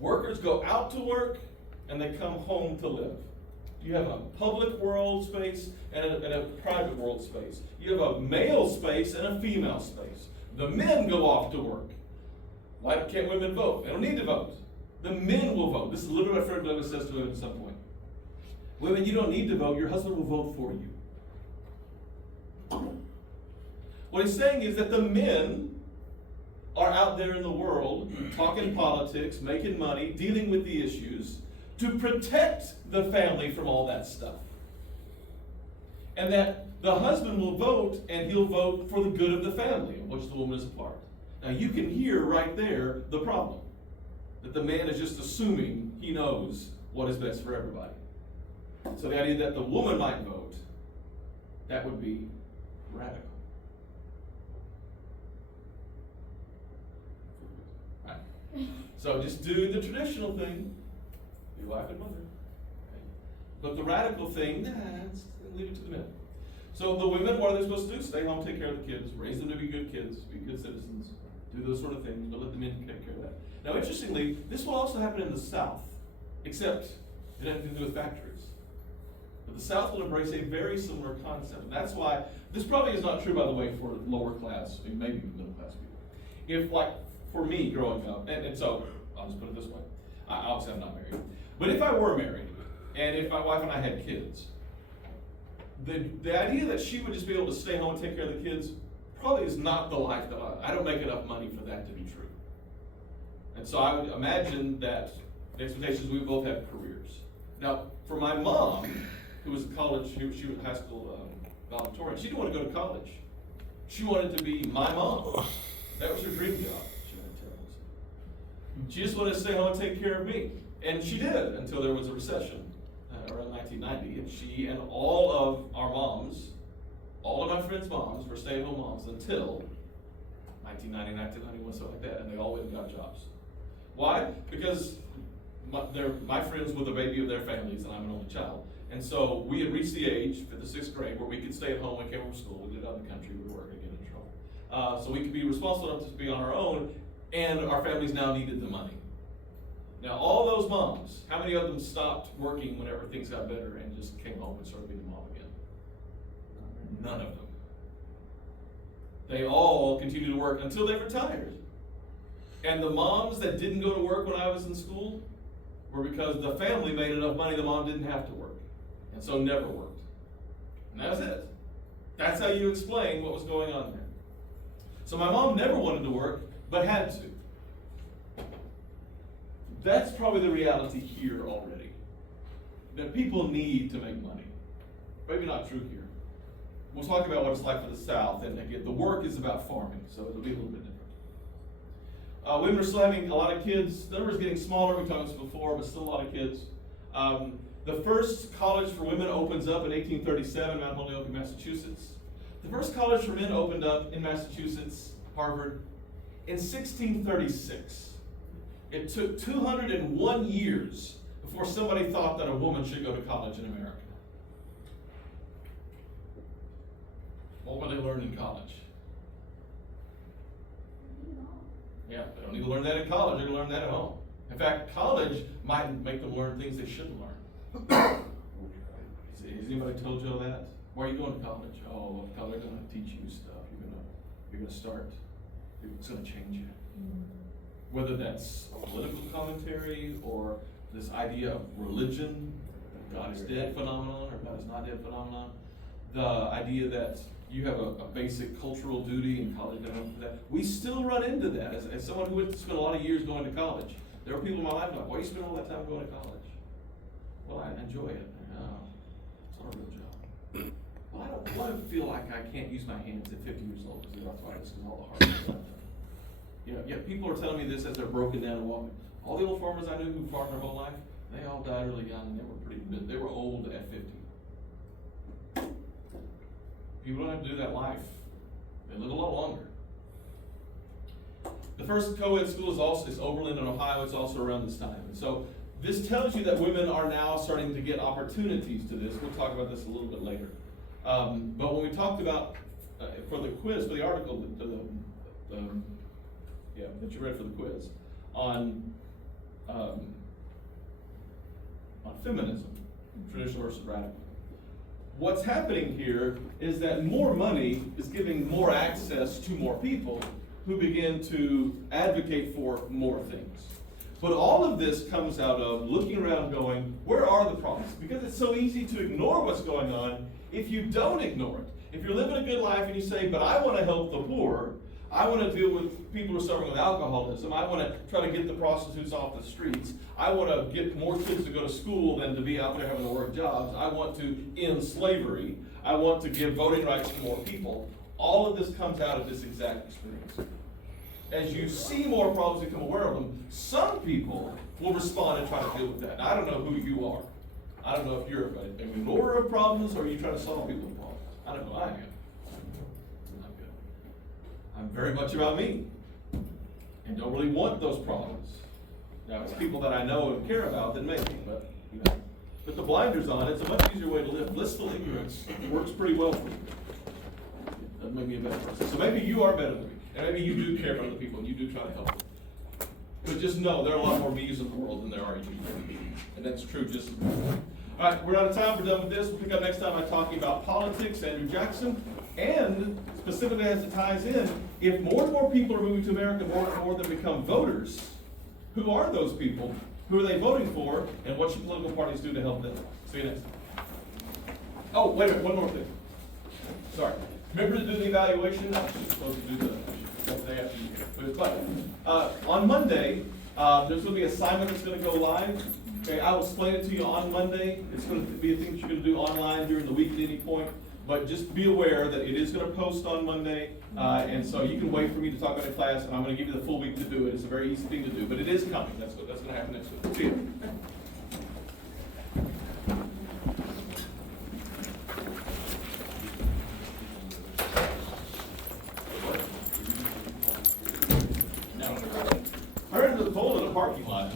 Workers go out to work and they come home to live. You have a public world space and a private world space. You have a male space and a female space. The men go off to work. Why can't women vote? They don't need to vote. The men will vote. This is literally what Fred Douglass says to women at some point. Women, you don't need to vote. Your husband will vote for you. What he's saying is that the men are out there in the world talking politics, making money, dealing with the issues to protect the family from all that stuff. And that the husband will vote, and he'll vote for the good of the family, of which the woman is a part. Now you can hear right there the problem. That the man is just assuming he knows what is best for everybody. So the idea that the woman might vote, that would be radical. Right. So just do the traditional thing, be wife and mother. Right? But the radical thing, leave it to the men. So the women, what are they supposed to do? Stay home, take care of the kids, raise them to be good kids, be good citizens, do those sort of things, but let the men take care of that. Now interestingly, this will also happen in the South, except it has nothing to do with factories. But the South will embrace a very similar concept. And that's why, this probably is not true, by the way, for lower class, maybe middle class people. If, like, for me growing up, and so, I'll just put it this way, obviously I'm not married, but if I were married, and if my wife and I had kids, the idea that she would just be able to stay home and take care of the kids probably is not the life that I don't make enough money for that to be true. And so I would imagine that the expectations, we both have careers. Now, for my mom, who was a college, she was a high school valedictorian, she didn't want to go to college. She wanted to be my mom. That was her dream job. She just wanted to stay home and take care of me. And she did until there was a recession around 1990. And she and all of our moms, all of my friends' moms were stay-at-home moms until 1990, 1991, something like that. And they all went and got jobs. Why? Because my friends were the baby of their families, and I'm an only child. And so we had reached the age, for the 6th grade, where we could stay at home and came from school. We lived out in the country, we were working to get in trouble. So we could be responsible enough to be on our own, and our families now needed the money. Now, all those moms, how many of them stopped working whenever things got better and just came home and started being a mom again? None of them. They all continued to work until they retired. And the moms that didn't go to work when I was in school were because the family made enough money the mom didn't have to work. And so never worked. And that was it. That's how you explain what was going on there. So my mom never wanted to work, but had to. That's probably the reality here already. That people need to make money. Maybe not true here. We'll talk about what it's like for the South, and again, the work is about farming, so it'll be a little bit different. Women are still having a lot of kids. The number's getting smaller, we talked about this before, but still a lot of kids. The first college for women opens up in 1837, Mount Holyoke in Massachusetts. The first college for men opened up in Massachusetts, Harvard, in 1636. It took 201 years before somebody thought that a woman should go to college in America. What will they learn in college? Yeah, they don't need to learn that in college. They're going to learn that at home. In fact, college might make them learn things they shouldn't learn. Has anybody told you that? Why are you going to college? Oh, well, college, they're going to teach you stuff. You're going to start. It's going to change you. Whether that's a political commentary or this idea of religion, God is dead phenomenon or God is not dead phenomenon. The idea that you have a basic cultural duty in college. That. We still run into that. As someone who spent a lot of years going to college, there were people in my life like, why do you spend all that time going to college? Well, I enjoy it. Oh, it's not a real job. Well, I don't want to feel like I can't use my hands at 50 years old because of arthritis and all the hard work I've done. Yeah, people are telling me this as they're broken down and walking. All the old farmers I knew who farmed their whole life, they all died really young and they were old at 50. People don't have to do that life. They live a lot longer. The first co-ed school is Oberlin in Ohio. It's also around this time. And so this tells you that women are now starting to get opportunities to this. We'll talk about this a little bit later. But when we talked about, for the quiz, for the article, that you read for the quiz, on on feminism, traditional versus radical. What's happening here is that more money is giving more access to more people who begin to advocate for more things. But all of this comes out of looking around going, where are the problems? Because it's so easy to ignore what's going on if you don't ignore it. If you're living a good life and you say, but I want to help the poor, I want to deal with people who are suffering with alcoholism, I want to try to get the prostitutes off the streets, I want to get more kids to go to school than to be out there having to work jobs, I want to end slavery, I want to give voting rights to more people. All of this comes out of this exact experience. As you see more problems and become aware of them, some people will respond and try to deal with that. I don't know who you are. I don't know if you're an ignorer of problems or you try to solve people's problems. I don't know who I am. I'm not good. I'm very much about me and don't really want those problems. Now, it's people that I know and care about that make me, but you know, put the blinders on. It's a much easier way to live. Blissful ignorance works pretty well for you. That make me a better person. So maybe you are better than me. And maybe you do care about other people and you do try to help them. But just know there are a lot more me's in the world than there are you. And that's true just. All right, we're out of time. We're done with this. We'll pick up next time by talking about politics, Andrew Jackson, and specifically as it ties in, if more and more people are moving to America, more and more than become voters, who are those people? Who are they voting for? And what should political parties do to help them? See you next time. Oh, wait a minute, one more thing. Sorry. Remember to do the evaluation? I'm supposed to do the day after you get but on Monday, there's going to be an assignment that's going to go live. Okay, I will explain it to you on Monday. It's going to be a thing that you're going to do online during the week at any point. But just be aware that it is going to post on Monday. And so you can wait for me to talk about the class, and I'm going to give you the full week to do it. It's a very easy thing to do, but it is coming. That's going to happen next week. See you. I ran into the pole in the parking lot.